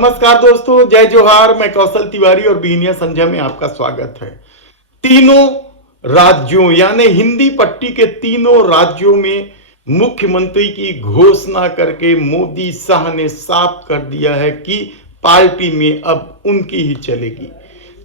नमस्कार दोस्तों, जय जोहार। मैं कौशल तिवारी और बीनिया संध्या में आपका स्वागत है। तीनों राज्यों यानी हिंदी पट्टी के तीनों राज्यों में मुख्यमंत्री की घोषणा करके मोदी शाह ने साफ कर दिया है कि पार्टी में अब उनकी ही चलेगी।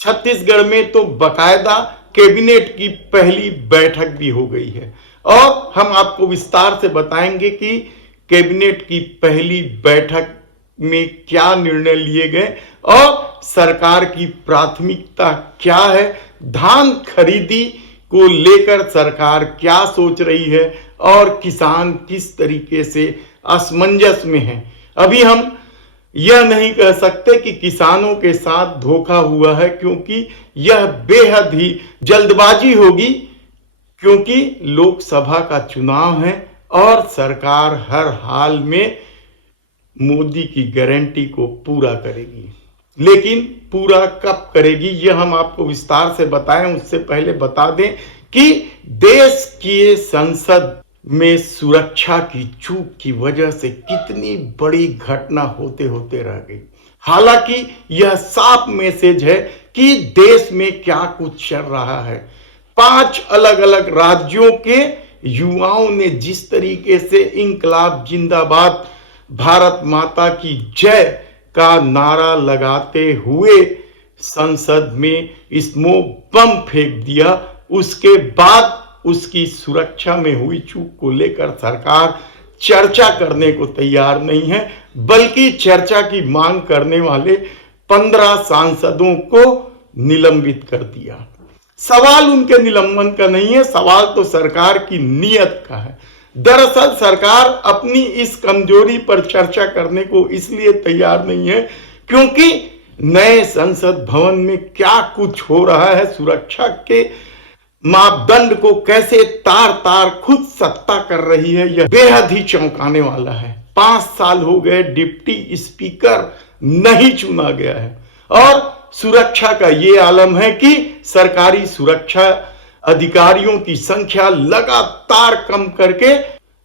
छत्तीसगढ़ में तो बकायदा कैबिनेट की पहली बैठक भी हो गई है और हम आपको विस्तार से बताएंगे कि कैबिनेट की पहली बैठक में क्या निर्णय लिए गए और सरकार की प्राथमिकता क्या है, धान खरीदी को लेकर सरकार क्या सोच रही है और किसान किस तरीके से असमंजस में है। अभी हम यह नहीं कह सकते कि किसानों के साथ धोखा हुआ है, क्योंकि यह बेहद ही जल्दबाजी होगी, क्योंकि लोकसभा का चुनाव है और सरकार हर हाल में मोदी की गारंटी को पूरा करेगी। लेकिन पूरा कब करेगी यह हम आपको विस्तार से बताएं, उससे पहले बता दें कि देश की संसद में सुरक्षा की चूक की वजह से कितनी बड़ी घटना होते होते रह गई। हालांकि यह साफ मैसेज है कि देश में क्या कुछ चल रहा है। 5 अलग अलग राज्यों के युवाओं ने जिस तरीके से इंकलाब जिंदाबाद, भारत माता की जय का नारा लगाते हुए संसद में स्मोक बम फेंक दिया, उसके बाद उसकी सुरक्षा में हुई चूक को लेकर सरकार चर्चा करने को तैयार नहीं है, बल्कि चर्चा की मांग करने वाले 15 सांसदों को निलंबित कर दिया। सवाल उनके निलंबन का नहीं है, सवाल तो सरकार की नीयत का है। दरअसल सरकार अपनी इस कमजोरी पर चर्चा करने को इसलिए तैयार नहीं है क्योंकि नए संसद भवन में क्या कुछ हो रहा है, सुरक्षा के मापदंड को कैसे तार तार खुद सत्ता कर रही है, यह बेहद ही चौंकाने वाला है। 5 साल हो गए डिप्टी स्पीकर नहीं चुना गया है और सुरक्षा का ये आलम है कि सरकारी सुरक्षा अधिकारियों की संख्या लगातार कम करके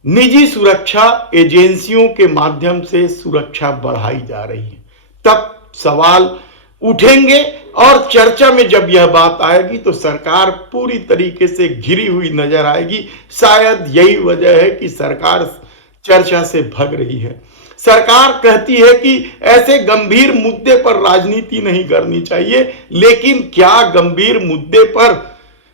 निजी सुरक्षा एजेंसियों के माध्यम से सुरक्षा बढ़ाई जा रही है। तब सवाल उठेंगे और चर्चा में जब यह बात आएगी तो सरकार पूरी तरीके से घिरी हुई नजर आएगी। शायद यही वजह है कि सरकार चर्चा से भग रही है। सरकार कहती है कि ऐसे गंभीर मुद्दे पर राजनीति नहीं करनी चाहिए, लेकिन क्या गंभीर मुद्दे पर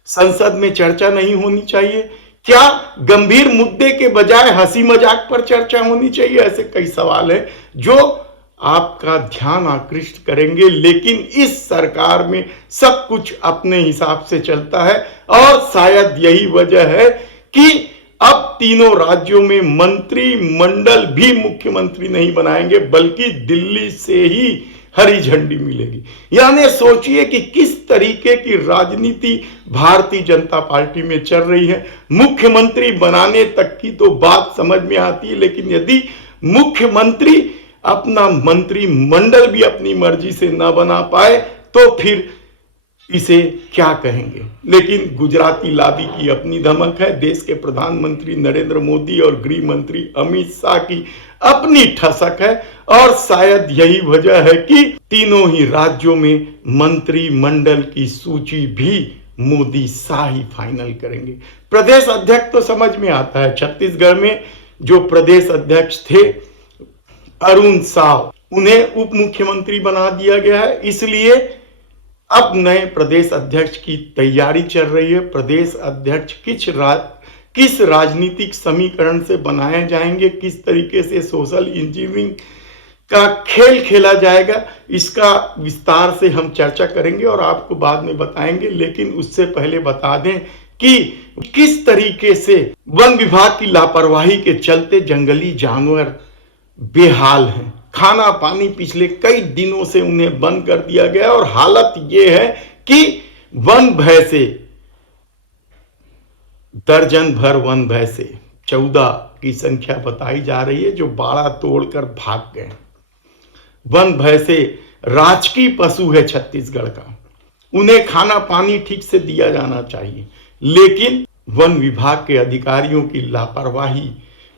संसद में चर्चा नहीं होनी चाहिए? क्या गंभीर मुद्दे के बजाय हंसी मजाक पर चर्चा होनी चाहिए? ऐसे कई सवाल हैं जो आपका ध्यान आकृष्ट करेंगे। लेकिन इस सरकार में सब कुछ अपने हिसाब से चलता है और शायद यही वजह है कि अब तीनों राज्यों में मंत्रिमंडल भी मुख्यमंत्री नहीं बनाएंगे, बल्कि दिल्ली से ही हरी झंडी मिलेगी। यानी सोचिए कि किस तरीके की राजनीति भारतीय जनता पार्टी में चल रही है। मुख्यमंत्री बनाने तक की तो बात समझ में आती है, लेकिन यदि मुख्यमंत्री अपना मंत्रिमंडल भी अपनी मर्जी से न बना पाए तो फिर इसे क्या कहेंगे। लेकिन गुजराती लादी की अपनी धमक है, देश के प्रधानमंत्री नरेंद्र मोदी और गृह मंत्री अमित शाह की अपनी ठसक है और शायद यही वजह है कि तीनों ही राज्यों में मंत्रिमंडल की सूची भी मोदी शाह ही फाइनल करेंगे। प्रदेश अध्यक्ष तो समझ में आता है। छत्तीसगढ़ में जो प्रदेश अध्यक्ष थे अरुण साव, उन्हें उप मुख्यमंत्री बना दिया गया है, इसलिए अब नए प्रदेश अध्यक्ष की तैयारी चल रही है। प्रदेश अध्यक्ष किस राजनीतिक समीकरण से बनाए जाएंगे, किस तरीके से सोशल इंजीनियरिंग का खेल खेला जाएगा, इसका विस्तार से हम चर्चा करेंगे और आपको बाद में बताएंगे। लेकिन उससे पहले बता दें कि किस तरीके से वन विभाग की लापरवाही के चलते जंगली जानवर बेहाल हैं। खाना पानी पिछले कई दिनों से उन्हें बंद कर दिया गया और हालत यह है कि वन भैंसे, दर्जन भर वन भैंसे, 14 की संख्या बताई जा रही है, जो बाड़ा तोड़कर भाग गए। वन भैंसे राजकीय पशु है छत्तीसगढ़ का, उन्हें खाना पानी ठीक से दिया जाना चाहिए, लेकिन वन विभाग के अधिकारियों की लापरवाही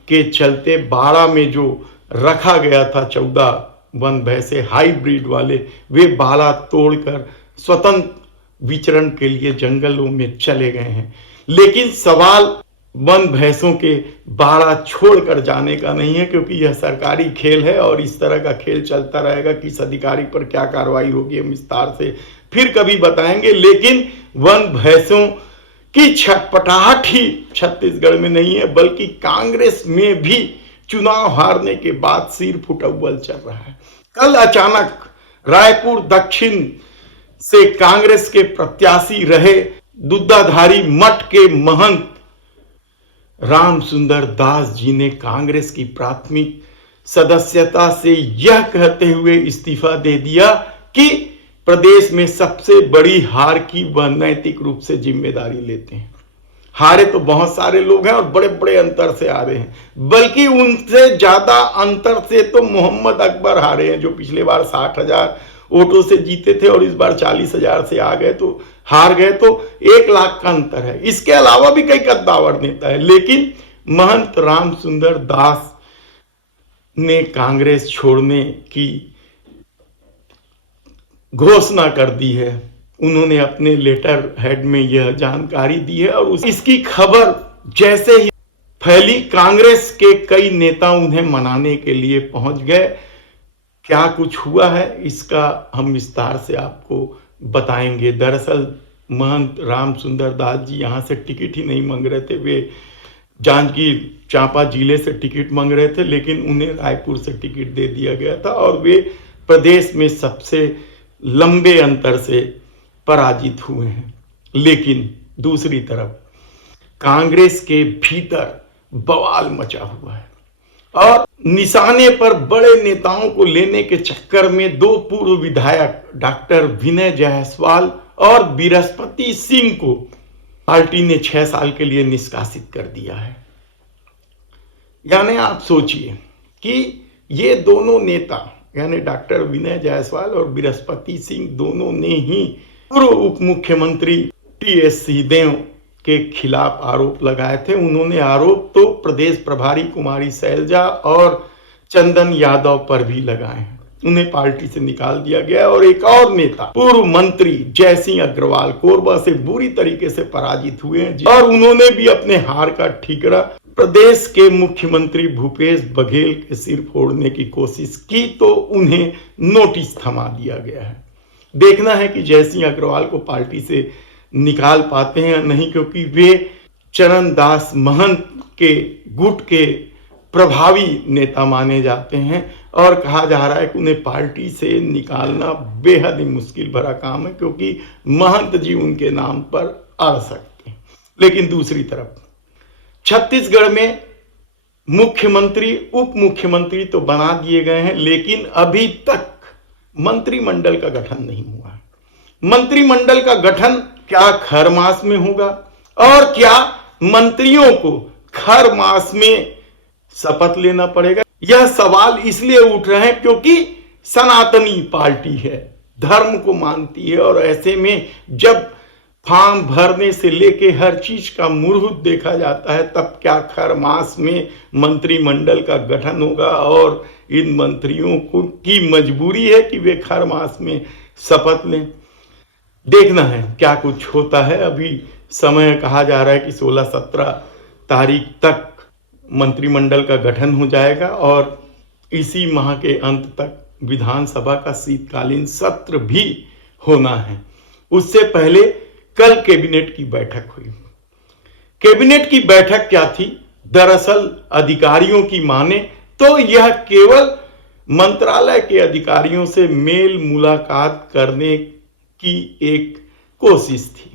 के चलते बाड़ा में जो रखा गया था 14 वन भैंसे हाइब्रिड वाले वे बाड़ा तोड़कर स्वतंत्र विचरण के लिए जंगलों में चले गए हैं। लेकिन सवाल वन भैंसों के बाड़ा छोड़कर जाने का नहीं है, क्योंकि यह सरकारी खेल है और इस तरह का खेल चलता रहेगा। किस अधिकारी पर क्या कार्रवाई होगी हम विस्तार से फिर कभी बताएंगे। लेकिन वन भैंसों की छटपटाहट ही छत्तीसगढ़ में नहीं है, बल्कि कांग्रेस में भी चुनाव हारने के बाद सिर फुटअव्वल चल रहा है। कल अचानक रायपुर दक्षिण से कांग्रेस के प्रत्याशी रहे दुद्धाधारी मठ के महंत राम सुंदर दास जी ने कांग्रेस की प्राथमिक सदस्यता से यह कहते हुए इस्तीफा दे दिया कि प्रदेश में सबसे बड़ी हार की वह नैतिक रूप से जिम्मेदारी लेते हैं। हारे तो बहुत सारे लोग हैं और बड़े बड़े अंतर से हारे हैं, बल्कि उनसे ज्यादा अंतर से तो मोहम्मद अकबर हारे हैं, जो पिछले बार 60,000 वोटों से जीते थे और इस बार 40,000 से आ गए तो हार गए, तो 1 लाख का अंतर है। इसके अलावा भी कई कद्दावर नेता है, लेकिन महंत राम सुंदर दास ने कांग्रेस छोड़ने की घोषणा कर दी है। उन्होंने अपने लेटर हेड में यह जानकारी दी है और इसकी खबर जैसे ही फैली, कांग्रेस के कई नेता उन्हें मनाने के लिए पहुंच गए। क्या कुछ हुआ है इसका हम विस्तार से आपको बताएंगे। दरअसल महंत राम सुंदर दास जी यहाँ से टिकट ही नहीं मांग रहे थे, वे जांजगीर चांपा जिले से टिकट मांग रहे थे, लेकिन उन्हें रायपुर से टिकट दे दिया गया था और वे प्रदेश में सबसे लंबे अंतर से पराजित हुए हैं। लेकिन दूसरी तरफ कांग्रेस के भीतर बवाल मचा हुआ है और निशाने पर बड़े नेताओं को लेने के चक्कर में 2 पूर्व विधायक डॉक्टर विनय जायसवाल और बृहस्पति सिंह को पार्टी ने 6 साल के लिए निष्कासित कर दिया है। यानी आप सोचिए कि ये दोनों नेता यानी डॉक्टर विनय जायसवाल और बृहस्पति सिंह दोनों ने ही पूर्व उप मुख्यमंत्री टीएस सिंहदेव के खिलाफ आरोप लगाए थे। उन्होंने आरोप तो प्रदेश प्रभारी कुमारी शैलजा और चंदन यादव पर भी लगाए हैं। उन्हें पार्टी से निकाल दिया गया और एक और नेता पूर्व मंत्री जयसिंह अग्रवाल कोरबा से बुरी तरीके से पराजित हुए हैं और उन्होंने भी अपने हार का ठीकरा प्रदेश के मुख्यमंत्री भूपेश बघेल के सिर फोड़ने की कोशिश की, तो उन्हें नोटिस थमा दिया गया है। देखना है कि जयसिंह अग्रवाल को पार्टी से निकाल पाते हैं या नहीं, क्योंकि वे चरणदास महंत के गुट के प्रभावी नेता माने जाते हैं और कहा जा रहा है कि उन्हें पार्टी से निकालना बेहद ही मुश्किल भरा काम है, क्योंकि महंत जी उनके नाम पर अड़ सकते हैं। लेकिन दूसरी तरफ छत्तीसगढ़ में मुख्यमंत्री उप मुख्यमंत्री तो बना दिए गए हैं, लेकिन अभी तक मंत्रिमंडल का गठन नहीं हुआ है। मंत्रिमंडल का गठन क्या खर मास में होगा और क्या मंत्रियों को खर मास में शपथ लेना पड़ेगा? यह सवाल इसलिए उठ रहे हैं क्योंकि सनातनी पार्टी है, धर्म को मानती है और ऐसे में जब फॉर्म भरने से लेके हर चीज का मुहूर्त देखा जाता है, तब क्या खर मास में मंत्रिमंडल का गठन होगा और इन मंत्रियों को की मजबूरी है कि वे खर मास में शपथ लें। देखना है क्या कुछ होता है। अभी समय कहा जा रहा है कि 16-17 तारीख तक मंत्रिमंडल का गठन हो जाएगा और इसी माह के अंत तक विधानसभा का शीतकालीन सत्र भी होना है। उससे पहले कल कैबिनेट की बैठक हुई। कैबिनेट की बैठक क्या थी? दरअसल अधिकारियों की माने तो यह केवल मंत्रालय के अधिकारियों से मेल मुलाकात करने की एक कोशिश थी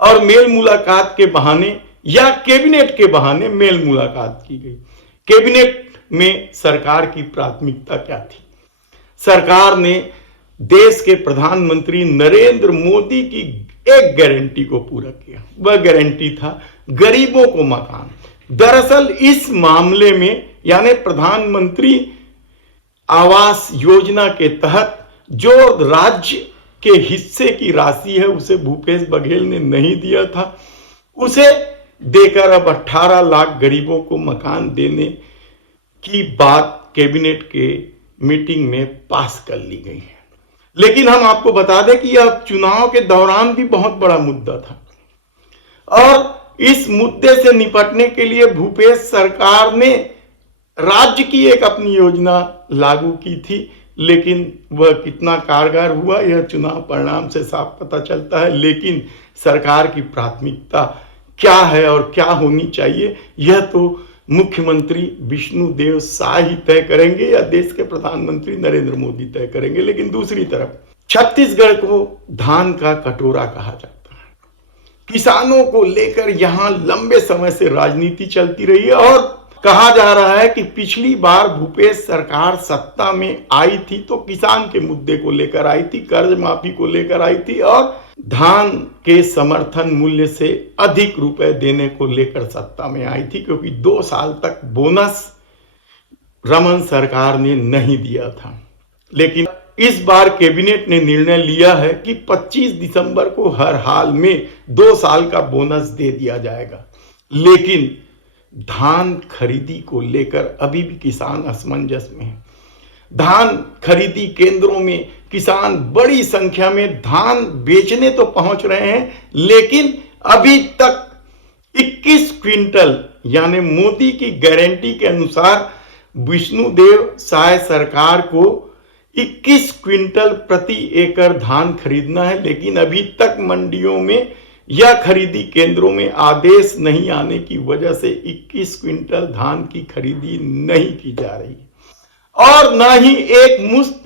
और मेल मुलाकात के बहाने या कैबिनेट के बहाने मेल मुलाकात की गई। कैबिनेट में सरकार की प्राथमिकता क्या थी? सरकार ने देश के प्रधानमंत्री नरेंद्र मोदी की एक गारंटी को पूरा किया। वह गारंटी था गरीबों को मकान। दरअसल इस मामले में यानी प्रधानमंत्री आवास योजना के तहत जो राज्य के हिस्से की राशि है उसे भूपेश बघेल ने नहीं दिया था, उसे देकर अब 18 लाख गरीबों को मकान देने की बात कैबिनेट के मीटिंग में पास कर ली गई है। लेकिन हम आपको बता दें कि यह चुनाव के दौरान भी बहुत बड़ा मुद्दा था और इस मुद्दे से निपटने के लिए भूपेश सरकार ने राज्य की एक अपनी योजना लागू की थी, लेकिन वह कितना कारगर हुआ यह चुनाव परिणाम से साफ पता चलता है। लेकिन सरकार की प्राथमिकता क्या है और क्या होनी चाहिए यह तो मुख्यमंत्री विष्णुदेव साय ही तय करेंगे या देश के प्रधानमंत्री नरेंद्र मोदी तय करेंगे। लेकिन दूसरी तरफ छत्तीसगढ़ को धान का कटोरा कहा जाता है। किसानों को लेकर यहां लंबे समय से राजनीति चलती रही है और कहा जा रहा है कि पिछली बार भूपेश सरकार सत्ता में आई थी तो किसान के मुद्दे को लेकर आई थी, कर्ज माफी को लेकर आई थी और धान के समर्थन मूल्य से अधिक रुपए देने को लेकर सत्ता में आई थी, क्योंकि 2 साल तक बोनस रमन सरकार ने नहीं दिया था। लेकिन इस बार कैबिनेट ने निर्णय लिया है कि 25 दिसंबर को हर हाल में 2 साल का बोनस दे दिया जाएगा। लेकिन धान खरीदी को लेकर अभी भी किसान असमंजस में है। धान खरीदी केंद्रों में किसान बड़ी संख्या में धान बेचने तो पहुंच रहे हैं, लेकिन अभी तक 21 क्विंटल यानी मोदी की गारंटी के अनुसार विष्णुदेव साय सरकार को 21 क्विंटल प्रति एकड़ धान खरीदना है। लेकिन अभी तक मंडियों में या खरीदी केंद्रों में आदेश नहीं आने की वजह से 21 क्विंटल धान की खरीदी नहीं की जा रही और न ही एक मुश्त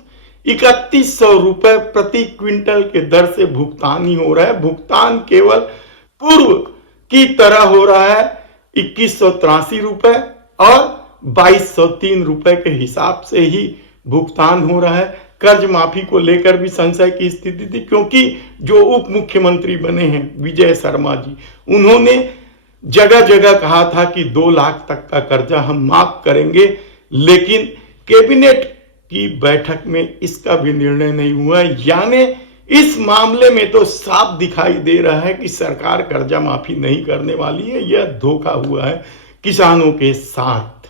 3100 रुपए प्रति क्विंटल के दर से भुगतान ही हो रहा है। भुगतान केवल पूर्व की तरह हो रहा है 2183 रुपए और 2203 रुपए के हिसाब से ही भुगतान हो रहा है। कर्ज माफी को लेकर भी संशय की स्थिति थी, क्योंकि जो उप मुख्यमंत्री बने हैं विजय शर्मा जी, उन्होंने जगह जगह कहा था कि 2 लाख तक का कर्जा हम माफ करेंगे, लेकिन कैबिनेट की बैठक में इसका भी निर्णय नहीं हुआ। यानी इस मामले में तो साफ दिखाई दे रहा है कि सरकार कर्जा माफी नहीं करने वाली है। यह धोखा हुआ है किसानों के साथ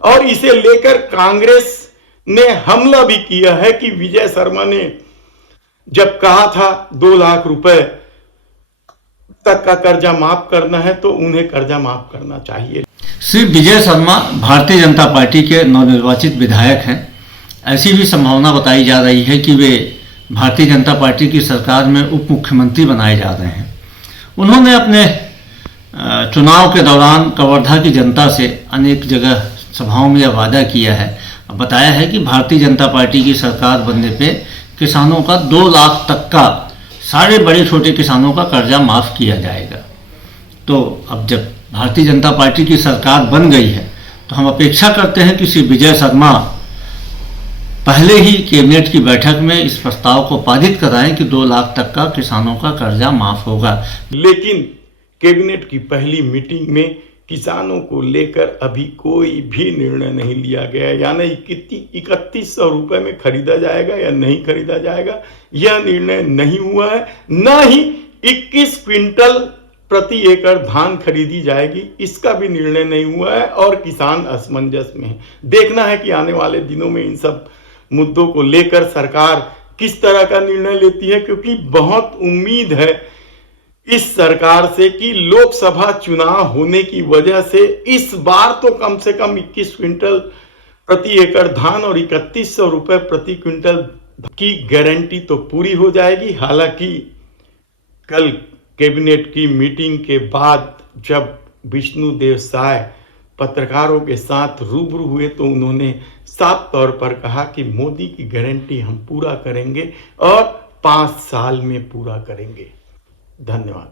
और इसे लेकर कांग्रेस ने हमला भी किया है कि विजय शर्मा ने जब कहा था 2 लाख रुपए तक का कर्जा माफ करना है तो उन्हें कर्जा माफ करना चाहिए। श्री विजय शर्मा भारतीय जनता पार्टी के नवनिर्वाचित विधायक हैं। ऐसी भी संभावना बताई जा रही है कि वे भारतीय जनता पार्टी की सरकार में उप मुख्यमंत्री बनाए जा रहे हैं। उन्होंने अपने चुनाव के दौरान कवर्धा की जनता से अनेक जगह सभाओं में यह वादा किया है, बताया है कि भारतीय जनता पार्टी की सरकार बनने पे किसानों का 2 लाख तक का सारे बड़े छोटे किसानों का कर्जा माफ किया जाएगा। तो अब जब भारतीय जनता पार्टी की सरकार बन गई है तो हम अपेक्षा करते हैं कि श्री विजय शर्मा पहले ही कैबिनेट की बैठक में इस प्रस्ताव को पारित कराएं कि 2 लाख तक का किसानों का कर्जा माफ होगा। लेकिन कैबिनेट की पहली मीटिंग में किसानों को लेकर अभी कोई भी निर्णय नहीं लिया गया। यानी 3100 रुपए में खरीदा जाएगा या नहीं खरीदा जाएगा यह निर्णय नहीं हुआ है। न ही 21 क्विंटल प्रति एकड़ धान खरीदी जाएगी इसका भी निर्णय नहीं हुआ है और किसान असमंजस में है। देखना है कि आने वाले दिनों में इन सब मुद्दों को लेकर सरकार किस तरह का निर्णय लेती है, क्योंकि बहुत उम्मीद है इस सरकार से कि लोकसभा चुनाव होने की वजह से इस बार तो कम से कम 21 क्विंटल प्रति एकड़ धान और 3100 रुपए प्रति क्विंटल की गारंटी तो पूरी हो जाएगी। हालांकि कल कैबिनेट की मीटिंग के बाद जब विष्णुदेव साय पत्रकारों के साथ रूबरू हुए तो उन्होंने साफ तौर पर कहा कि मोदी की गारंटी हम पूरा करेंगे और 5 साल में पूरा करेंगे। धन्यवाद।